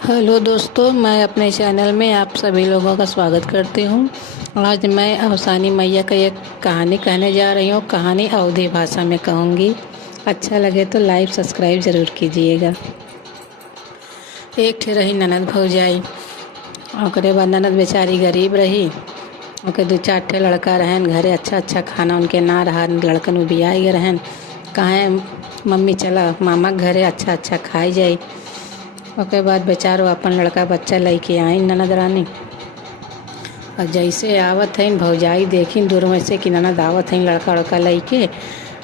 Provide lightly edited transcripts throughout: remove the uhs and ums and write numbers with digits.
Hello दोस्तों, मैं अपने चैनल में आप सभी लोगों का स्वागत करती हूँ। आज मैं अवसानी मैया का एक कहानी कहने जा रही हूँ। कहानी अवधी भाषा में कहूँगी। अच्छा लगे तो लाइक सब्सक्राइब ज़रूर कीजिएगा। एक ठे रही ननद भौजाई। ओकरे बाद ननद बेचारी गरीब रही। ओके 2-4 ठे लड़का रहन घरे। अच्छा खाना उनके ना रहा। लड़कन में बियाह गए रहन। कहे मम्मी चला मामा के घरे अच्छा खाई जाई। ओके बाद बेचारो अपन लड़का बच्चा लेके आई ननद रानी। और जैसे आवत हईन भौजाई देखी दूर में से कि ननद आवत हईन लड़का उड़का लेके।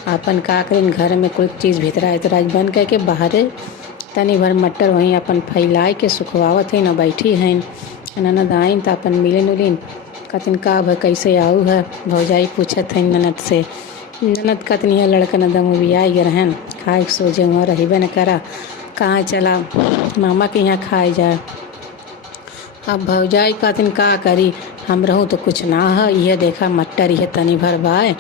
अपन का करीन घर में कोई चीज़ भितरा बन करके बाहरे तनी भर मटर वहीं अपन फैलाए के सुखवावत हईन और बैठी हईन। ननद आइन तो अपन मिलिन उलिन कतिन का भाई कैसे आऊ है। भौजाई पूछत हईन ननद से। ननद कतनी है लड़कन दम भी आई गए रहन खाए सोजे वहाँ रहीबे न करा। कहाँ चला मामा के यहाँ खाए जाए। अब भौजाई कहतिन का करी हम रहूँ तो कुछ ना है। यह देखा मट्टर यह तनी भर बाय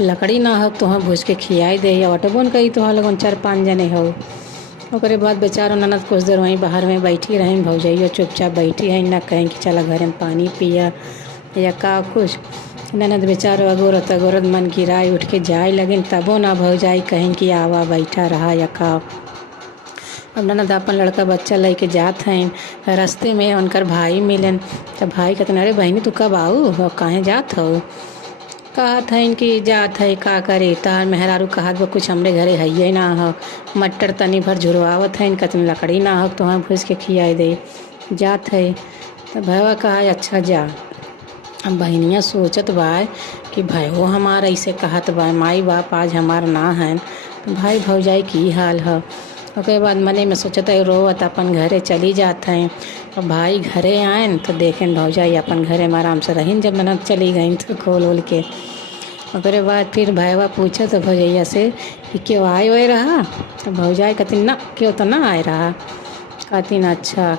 लकड़ी ना हो तो हम भूज के खियाई दे या ऑटोबोन कही तो लगन 4-5 जने हो। ओकरे बाद बेचारो ननद कुछ देर वहीं बाहर में बैठी रही। भौजाइयो चुपचाप बैठी है ना कहें कि चला घर में पानी पिया या का कुछ। ननद बेचारो अगोरत मन की राय उठ के जाए लगिन तबो ना भौजाई कहें कि आवा बैठा रहा या का। अब ननद अपन लड़का बच्चा लेके जात हैं। रास्ते में उनकर भाई मिलन। तब भाई कहते अरे बहनी तू कब आऊ और काहे जात हो। कहत हईन कि जात है का करे तार मेहरारू कहत बा कुछ हमरे घरे है ना हो। मट्टर तनी भर झुरवावत हईन कतन लकड़ी ना हो तो हम भूज के खियाई दे जात है। तो भैया कहा अच्छा जा। अब बहनिया सोचत बा कि भयो हमारा ऐसे कहत बा माई बाप आज हमार ना है। तो भाई भौजाई की हाल है। ओके बाद मने में सोचत है रोवत अपन घरे चली जात हैं। और भाई घरे आएन तो देखें भौजाई अपन घरे में आराम से रहीन। जब ननद चली गई तो खोल के ओकरे बाद फिर भैया पूछा तो भौजैया से कि क्यों आए हुए रहा। तो भौजाई कहती ना क्यों तो ना आए रहा। कहती अच्छा।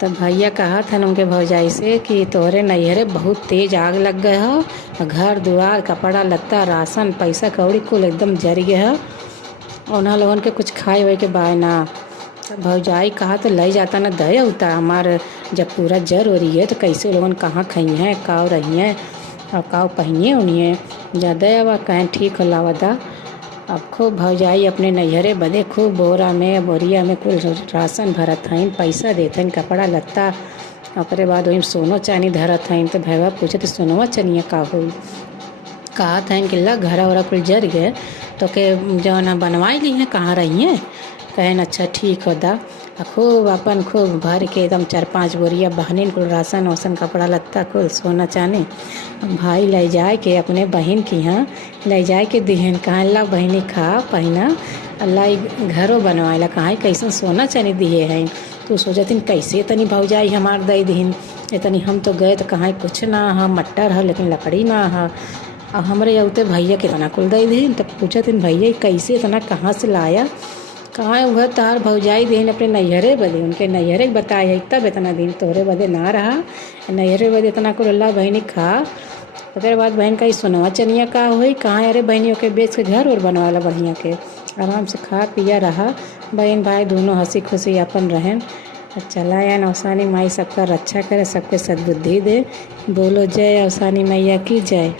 तब भैया कहा था उनके भौजाई से कि तोहरे नैहरे बहुत तेज आग लग गए हो। घर दुआर कपड़ा लत्ता राशन पैसा कौड़ी कुल एकदम जर गए हो। उन्हें लोगन के कुछ खाए हुए के बाय ना। तब भौजाई कहा तो ले जाता ना दया होता हमार जब पूरा जर हो रही है तो कैसे लोगन कहाँ खाई हैं काव रही हैं और काव पहिए उन्हें जा दया वा कहें ठीक हो लावदा। अब खूब भौजाई अपने नैहरे बदे खूब बोरिया में कुल राशन भरत हईन पैसा देते हैं कपड़ा लत्ता। ओकरे बाद वही सोनो चानी धरत हईन। तो भैया पूछे तो सोनवा चनिया का हुई। कहा था कि ला घरा वरा कुल जर गए तो के जो ना बनवाई ली हैं कहाँ रही हैं। कहन अच्छा ठीक हो दा। खूब अपन खूब भर के एकदम 4-5 बोरिया बहनिन कुल राशन वासन कपड़ा लत्ता कुल सोना चानी भाई ले जाए के अपने बहन के यहाँ ले जाए के दिहन। कहाँ ला बहनी खा पहिना अल्लाह घरों बनवाएला कहाँ कैसन सोना चानी दिए हैं। तो सोचतिन कैसे तनी भौजाई हमार दे दिहन। इतनी हम तो गए तो कहाँ कुछ ना है मट्टर है लेकिन लकड़ी ना है। अब हमारे अवते भैया कितना कुल दे दिन। तब पूछा तीन भैया कैसे इतना कहाँ से लाया। कहाँ वह तार भौजाई दिन अपने नैहरे बदे उनके नैहरे बताए है तब इतना दिन तोहरे बदे ना रहा नैहरे बदे इतना कुल अल्लाह बहनी खा। ओकर बाद बहन का सोनवा चनिया का हुई कहाँ अरे बहनियों के बेच के घर और बनवाला बढ़िया के आराम से खा पिया रहा। बहन भाई दोनों हंसी खुशी अपन रहें। चला या अवसानी माई सबका रक्षा करे सबके सद्बुद्धि दे। बोलो जय अवसानी मैया की जय।